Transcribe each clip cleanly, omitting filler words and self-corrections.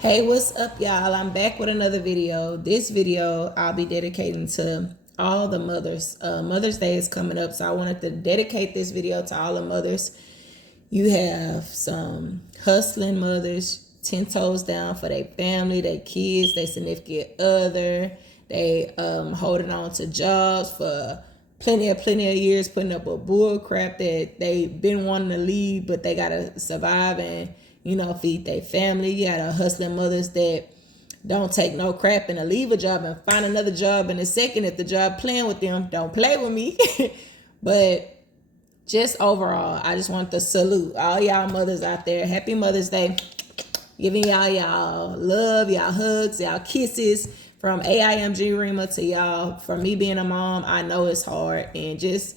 Hey, what's up, y'all? I'm back with another video. This video I'll be dedicating to all the mothers. Mother's Day is coming up, so I wanted to dedicate this video to all the mothers. You have some hustling mothers, 10 toes down for their family, their kids, their significant other. They holding on to jobs for plenty of years, putting up a bull crap that they've been wanting to leave, but they gotta survive and feed their family. You got hustling mothers that don't take no crap and leave a job and find another job in a second if the job playing with them. Don't play with me. But just overall, I just want to salute all y'all mothers out there. Happy Mother's Day. Giving y'all love, y'all hugs, y'all kisses from AIMG Rima to y'all. For me being a mom, I know it's hard. And just,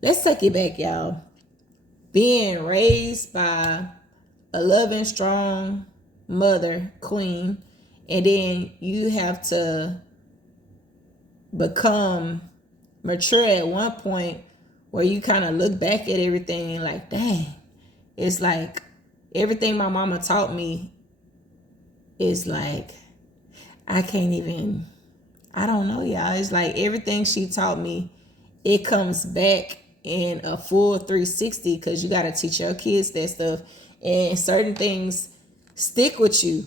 let's take it back, y'all. Being raised by a loving, strong mother, queen, and then you have to become mature at one point where you kind of look back at everything like, dang, it's like everything my mama taught me is like, I don't know, y'all. It's like everything she taught me, it comes back in a full 360 because you got to teach your kids that stuff. And certain things stick with you.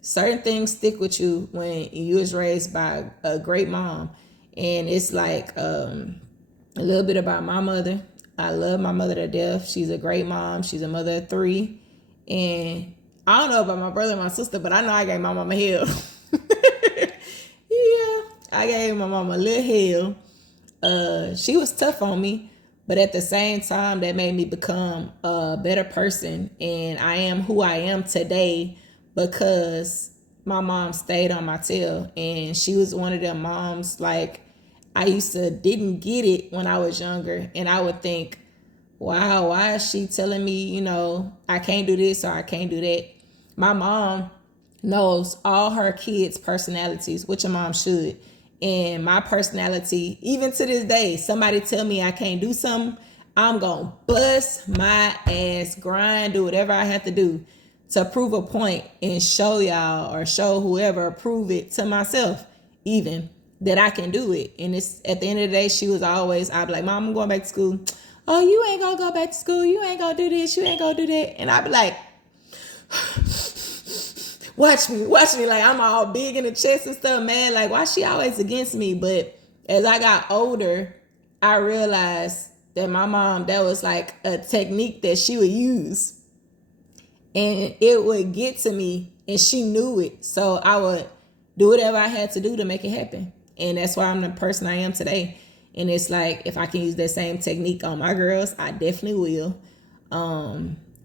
Certain things stick with you when you was raised by a great mom. And it's like a little bit about my mother. I love my mother to death. She's a great mom. She's a mother of 3. And I don't know about my brother and my sister, but I know I gave my mama hell. Yeah, I gave my mama a little hell. She was tough on me. But at the same time, that made me become a better person. And I am who I am today because my mom stayed on my tail. And she was one of them moms, like, I didn't get it when I was younger. And I would think, wow, why is she telling me, I can't do this or I can't do that? My mom knows all her kids' personalities, which a mom should. And my personality, even to this day, somebody tell me I can't do something, I'm gonna bust my ass, grind, do whatever I have to do to prove a point and show y'all or show whoever, prove it to myself even that I can do it. And it's at the end of the day, I'd be like, Mom, I'm going back to school. Oh, you ain't gonna go back to school. You ain't gonna do this. You ain't gonna do that. And I'd be like, watch me, like I'm all big in the chest and stuff, man. Like, why she always against me? But as I got older, I realized that my mom, that was like a technique that she would use. And it would get to me, and she knew it. So I would do whatever I had to do to make it happen. And that's why I'm the person I am today. And it's like, if I can use that same technique on my girls, I definitely will.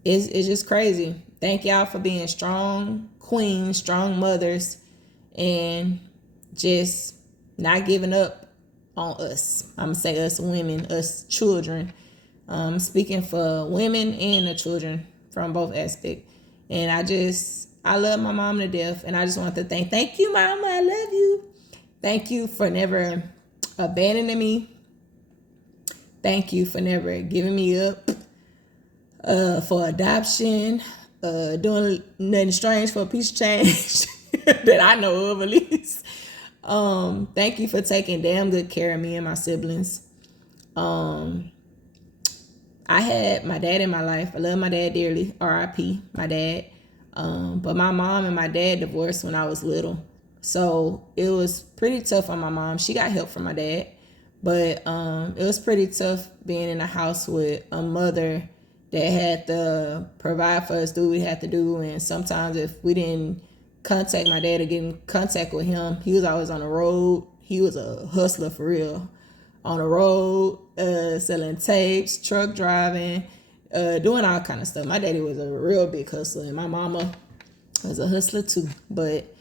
It's just crazy. Thank y'all for being strong queens, strong mothers, and just not giving up on us. I'm gonna say us women, us children. Speaking for women and the children from both aspects. And I love my mom to death. And I just want to thank you, Mama. I love you. Thank you for never abandoning me. Thank you for never giving me up for adoption. Doing nothing strange for a piece of change that I know of, at least. Thank you for taking damn good care of me and my siblings. I had my dad in my life. I love my dad dearly. R.I.P. my dad. But my mom and my dad divorced when I was little. So it was pretty tough on my mom. She got help from my dad. But it was pretty tough being in a house with a mother that had to provide for us, do what we had to do. And sometimes if we didn't contact my dad or get in contact with him, he was always on the road. He was a hustler for real. On the road, selling tapes, truck driving, doing all kind of stuff. My daddy was a real big hustler, and my mama was a hustler too. But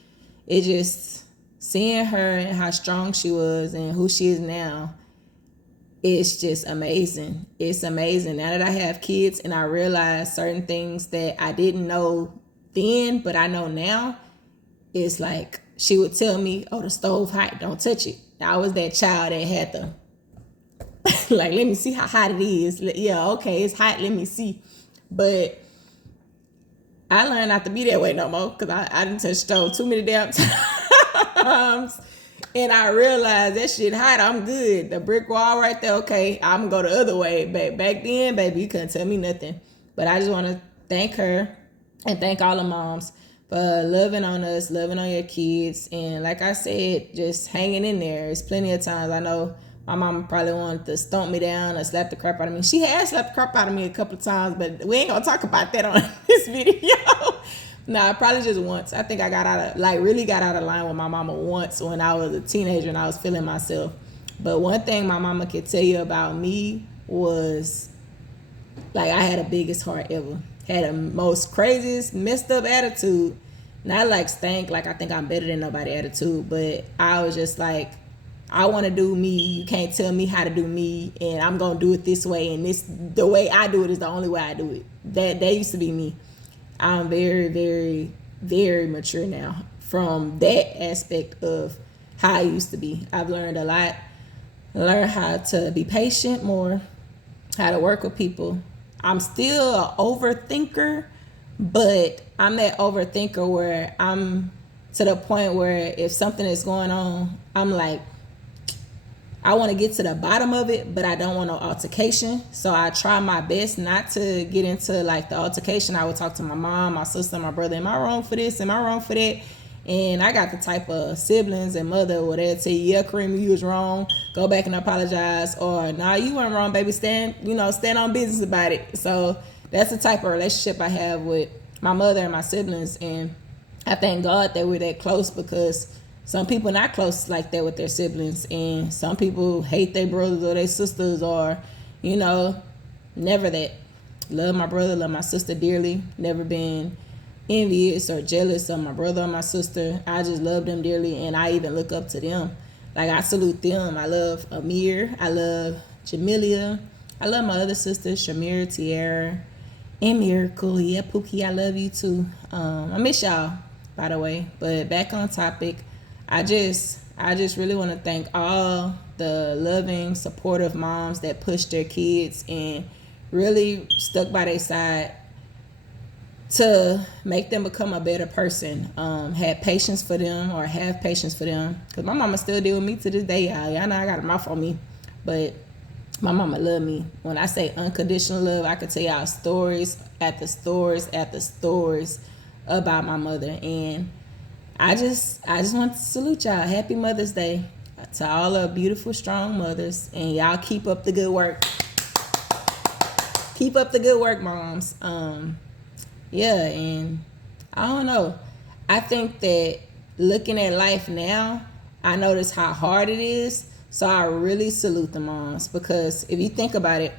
it just, seeing her and how strong she was and who she is now, it's just amazing. It's amazing. Now that I have kids and I realize certain things that I didn't know then, but I know now, it's like she would tell me, oh, the stove hot, don't touch it. I was that child that had to, like, let me see how hot it is. Yeah, okay, it's hot, let me see. But I learned not to be that way no more because I didn't touch stove too many damn times. And I realized that shit hot, I'm good. The brick wall right there, okay, I'm gonna go the other way. But back then, baby, you couldn't tell me nothing. But I just want to thank her and thank all the moms for loving on us, loving on your kids. And like I said, just hanging in there. There's plenty of times I know my mama probably wanted to stomp me down or slap the crap out of me. She has slapped the crap out of me a couple of times, but we ain't gonna talk about that on this video. Nah, probably just once. I think I really got out of line with my mama once when I was a teenager and I was feeling myself. But one thing my mama could tell you about me was, like, I had the biggest heart ever. Had the most craziest, messed up attitude. Not like stank, like I think I'm better than nobody attitude, but I was just like, I want to do me. You can't tell me how to do me, and I'm gonna do it this way. And the way I do it is the only way I do it. That used to be me. I'm very, very, very mature now from that aspect of how I used to be. I've learned a lot. Learned how to be patient more, how to work with people. I'm still an overthinker, but I'm that overthinker where I'm to the point where if something is going on, I'm like, I want to get to the bottom of it, but I don't want no altercation. So I try my best not to get into like the altercation. I would talk to my mom, my sister, my brother. Am I wrong for this? Am I wrong for that? And I got the type of siblings and mother where they'll tell you, yeah, Kareem, you was wrong. Go back and apologize. Or, nah, you weren't wrong, baby. Stand on business about it. So that's the type of relationship I have with my mother and my siblings. And I thank God that we're that close, because some people not close like that with their siblings, and some people hate their brothers or their sisters, or, never that. Love my brother, love my sister dearly. Never been envious or jealous of my brother or my sister. I just love them dearly, and I even look up to them. Like, I salute them. I love Amir. I love Jamelia. I love my other sisters, Shamira, Tiara, and Miracle. Yeah, Pookie, I love you too. I miss y'all, by the way. But back on topic, I just really want to thank all the loving, supportive moms that pushed their kids and really stuck by their side to make them become a better person. Had patience for them, or have patience for them. Because my mama still deal with me to this day, y'all. Y'all know I got a mouth on me. But my mama love me. When I say unconditional love, I could tell y'all stories after stories after stories about my mother. And I just want to salute y'all. Happy Mother's Day to all the beautiful, strong mothers. And y'all keep up the good work. Keep up the good work, moms. Yeah, and I don't know. I think that looking at life now, I notice how hard it is. So I really salute the moms, because if you think about it,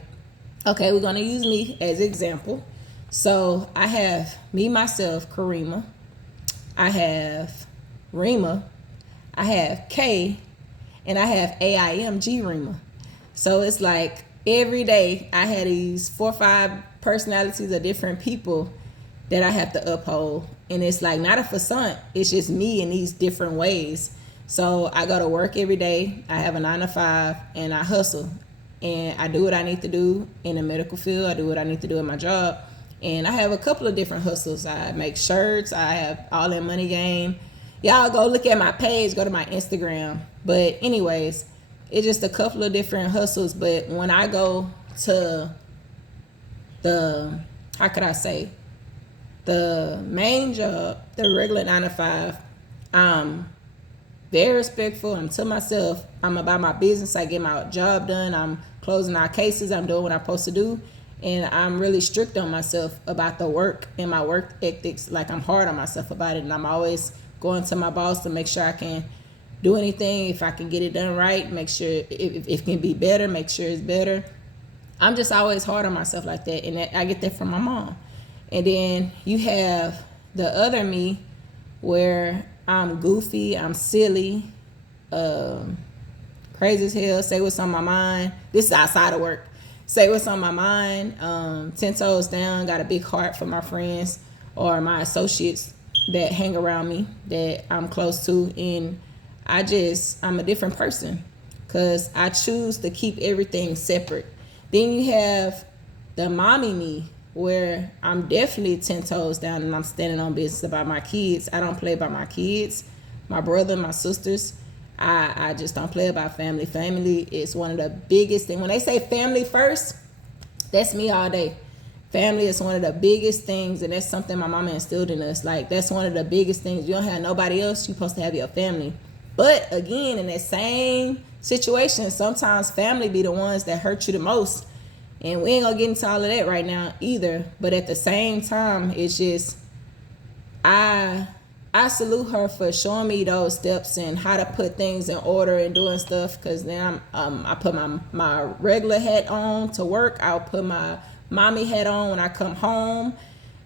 okay, we're going to use me as an example. So I have me, myself, Karima. I have Rima. I have Kay. And I have AIMG Rima. So it's like every day I had these 4 or 5 personalities of different people that I have to uphold. And it's like not a facade. It's just me in these different ways. So I go to work every day. I have a 9 to 5 and I hustle. And I do what I need to do in the medical field. I do what I need to do in my job. And I have a couple of different hustles. I make shirts. I have All In Money Game. Y'all go look at my page. Go to my Instagram. But anyways, it's just a couple of different hustles. But when I go to the main job, the regular 9 to 5, I'm very respectful. I'm to myself. I'm about my business. I get my job done. I'm closing our cases. I'm doing what I'm supposed to do. And I'm really strict on myself about the work and my work ethics. Like, I'm hard on myself about it. And I'm always going to my boss to make sure I can do anything. If I can get it done right, make sure if it can be better, make sure it's better. I'm just always hard on myself like that. And I get that from my mom. And then you have the other me where I'm goofy, I'm silly, crazy as hell, say what's on my mind. This is outside of work. Say what's on my mind, 10 toes down, got a big heart for my friends or my associates that hang around me, that I'm close to. And I'm a different person because I choose to keep everything separate. Then you have the mommy me where I'm definitely 10 toes down and I'm standing on business about my kids. I don't play about my kids, my brother, my sisters. I just don't play about family. Family is one of the biggest things. When they say family first, that's me all day. Family is one of the biggest things, and that's something my mama instilled in us. Like, that's one of the biggest things. You don't have nobody else, you're supposed to have your family. But again, in that same situation, sometimes family be the ones that hurt you the most. And we ain't gonna get into all of that right now either. But at the same time, it's just, I salute her for showing me those steps and how to put things in order and doing stuff. Because then I put my regular hat on to work. I'll put my mommy hat on when I come home.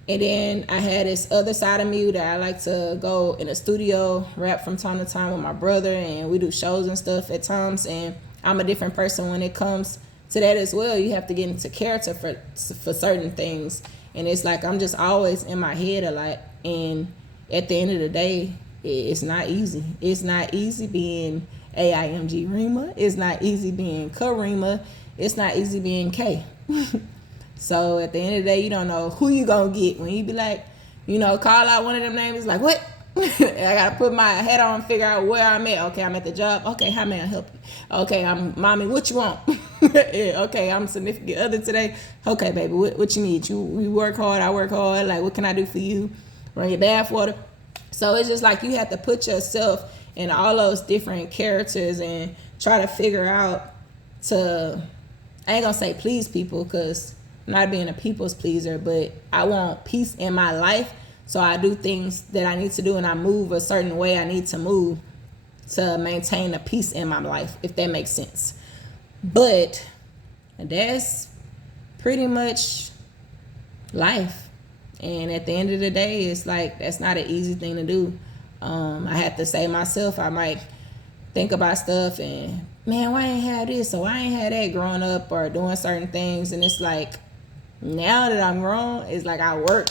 And then I had this other side of me that I like to go in a studio, rap from time to time with my brother, and we do shows and stuff at times. And I'm a different person when it comes to that as well. You have to get into character for certain things. And it's like I'm just always in my head a lot. And at the end of the day, it's not easy. It's not easy being AIMG Rima. It's not easy being Karima. It's not easy being K. So at the end of the day, you don't know who you gonna get when you be like, call out one of them names. It's like, what? I gotta put my head on and figure out where I'm at. Okay, I'm at the job. Okay, how may I help you? Okay, I'm mommy. What you want? Yeah, okay, I'm significant other today. Okay, baby, what you need? You work hard. I work hard. Like, what can I do for you? Run your bath water. So it's just like you have to put yourself in all those different characters and try to figure out I ain't gonna say please people, because I'm not being a people's pleaser, but I want peace in my life. So I do things that I need to do, and I move a certain way I need to move to maintain a peace in my life, if that makes sense. But that's pretty much life. And at the end of the day, it's like, that's not an easy thing to do. I have to say myself, I might think about stuff and, man, why I ain't had this or why I ain't had that growing up or doing certain things. And it's like, now that I'm grown, it's like I work.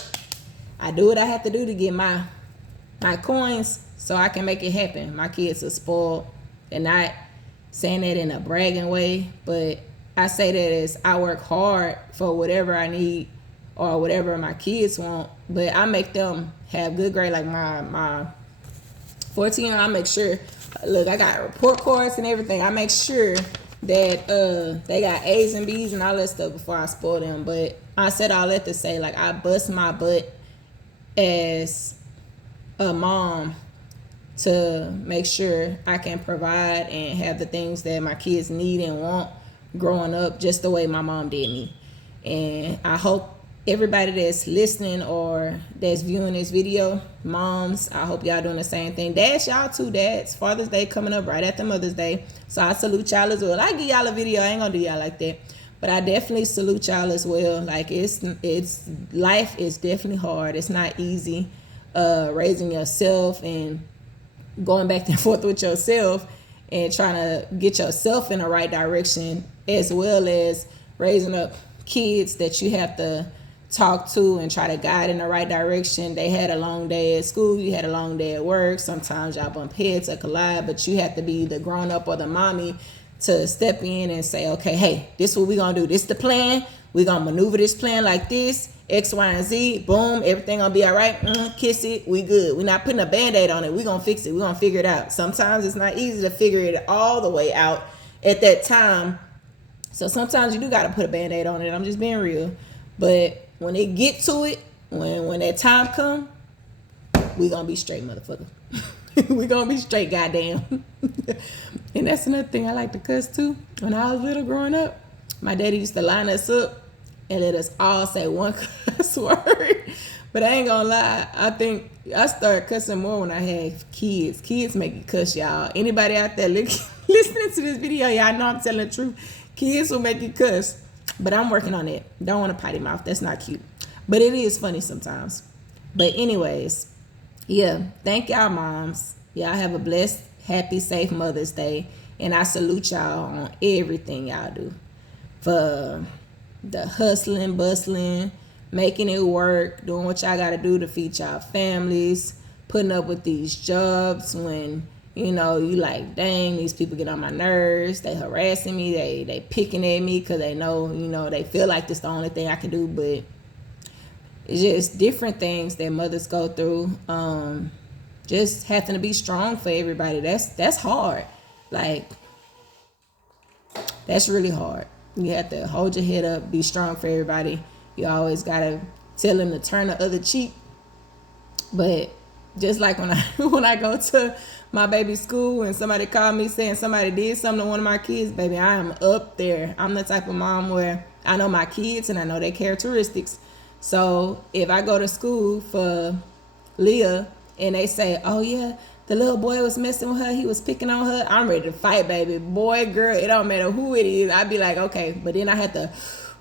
I do what I have to do to get my coins so I can make it happen. My kids are spoiled. They're not saying that in a bragging way, but I say that as I work hard for whatever I need or whatever my kids want, but I make them have good grade. Like my 14, I make sure, look, I got report cards and everything. I make sure that they got A's and B's and all that stuff before I spoil them. But I said all that to say, like, I bust my butt as a mom to make sure I can provide and have the things that my kids need and want growing up, just the way my mom did me. And I hope everybody that's listening or that's viewing this video, moms, I hope y'all doing the same thing. Dads, y'all too. Dads, Father's Day coming up right after Mother's Day, so I salute y'all as well. I give y'all a video. I ain't gonna do y'all like that, but I definitely salute y'all as well. Like, it's life is definitely hard. It's not easy raising yourself and going back and forth with yourself and trying to get yourself in the right direction, as well as raising up kids that you have to talk to and try to guide in the right direction. They had a long day at school, you had a long day at work. Sometimes y'all bump heads or collide, but you have to be the grown up or the mommy to step in and say, okay, hey, this is what we're gonna do. This is the plan. We're gonna maneuver this plan like this, X, Y, and Z. Boom, everything gonna be all right. Kiss it, we good. We're not putting a band-aid on it. We're gonna fix it. We're gonna figure it out. Sometimes it's not easy to figure it all the way out at that time. So sometimes you do gotta put a band-aid on it. I'm just being real. But when they get to it, when that time come, we gonna be straight, motherfucker. We gonna be straight, goddamn. And that's another thing I like to cuss too. When I was little growing up, my daddy used to line us up and let us all say one cuss word. But I ain't gonna lie, I think I started cussing more when I had kids. Kids make you cuss, y'all. Anybody out there listening to this video, y'all know I'm telling the truth. Kids will make you cuss. But I'm working on it. Don't want to potty mouth. That's not cute. But it is funny sometimes. But anyways, yeah, thank y'all moms. Y'all have a blessed, happy, safe Mother's Day. And I salute y'all on everything y'all do. For the hustling, bustling, making it work, doing what y'all got to do to feed y'all families, putting up with these jobs when, you like, dang, these people get on my nerves. They harassing me. They picking at me because they know, they feel like this the only thing I can do. But it's just different things that mothers go through. Just having to be strong for everybody. That's hard. Like, that's really hard. You have to hold your head up, be strong for everybody. You always gotta tell them to turn the other cheek. But just like when I when I go to my baby's school and somebody called me saying somebody did something to one of my kids, baby, I am up there. I'm the type of mom where I know my kids and I know their characteristics. So if I go to school for Leah and they say, oh yeah, the little boy was messing with her, he was picking on her, I'm ready to fight, baby. Boy, girl, it don't matter who it is. I'd be like, okay. But then I had to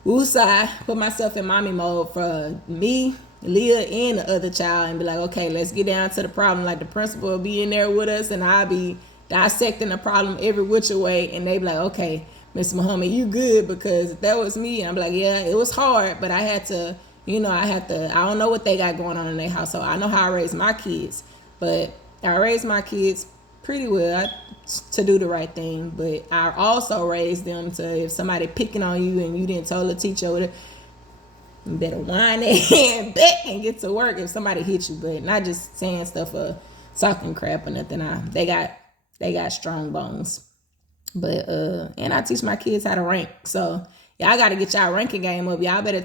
woosah, put myself in mommy mode for me, Leah, and the other child, and be like, okay, let's get down to the problem. Like, the principal will be in there with us, and I'll be dissecting the problem every which way, and they be like, okay, Miss Muhammad, you good? Because if that was me, I'm like, yeah, it was hard, but I had to, I don't know what they got going on in their household. I know how I raise my kids, but I raised my kids pretty well to do the right thing, but I also raised them to, if somebody picking on you and you didn't tell the teacher, you better whine and back and get to work if somebody hit you, but not just saying stuff or talking crap or nothing. They got strong bones. But and I teach my kids how to rank. So y'all gotta get y'all ranking game up. Y'all better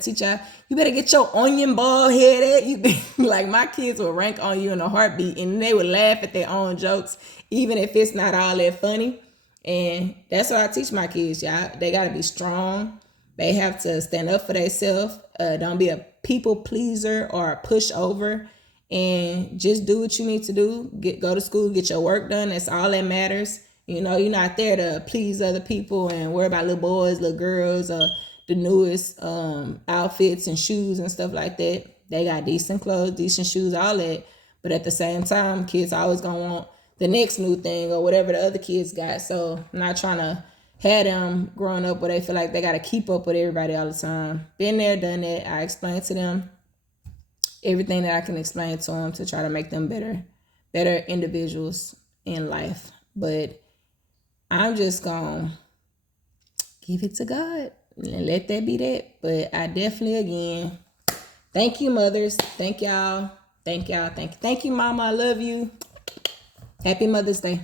you better get your onion ball headed. Like, my kids will rank on you in a heartbeat, and they would laugh at their own jokes, even if it's not all that funny. And that's what I teach my kids, y'all. They gotta be strong. They have to stand up for themselves. Don't be a people pleaser or a pushover, and just do what you need to do. Go to school, get your work done. That's all that matters. You're not there to please other people and worry about little boys, little girls, or the newest outfits and shoes and stuff like that. They got decent clothes, decent shoes, all that. But at the same time, kids always gonna want the next new thing or whatever the other kids got. So I'm not trying to have them growing up where they feel like they got to keep up with everybody all the time. Been there, done that. I explain to them everything that I can explain to them to try to make them better individuals in life. But I'm just going to give it to God and let that be that. But I definitely, again, thank you, mothers. Thank y'all. Thank y'all. Thank you, Mama. I love you. Happy Mother's Day.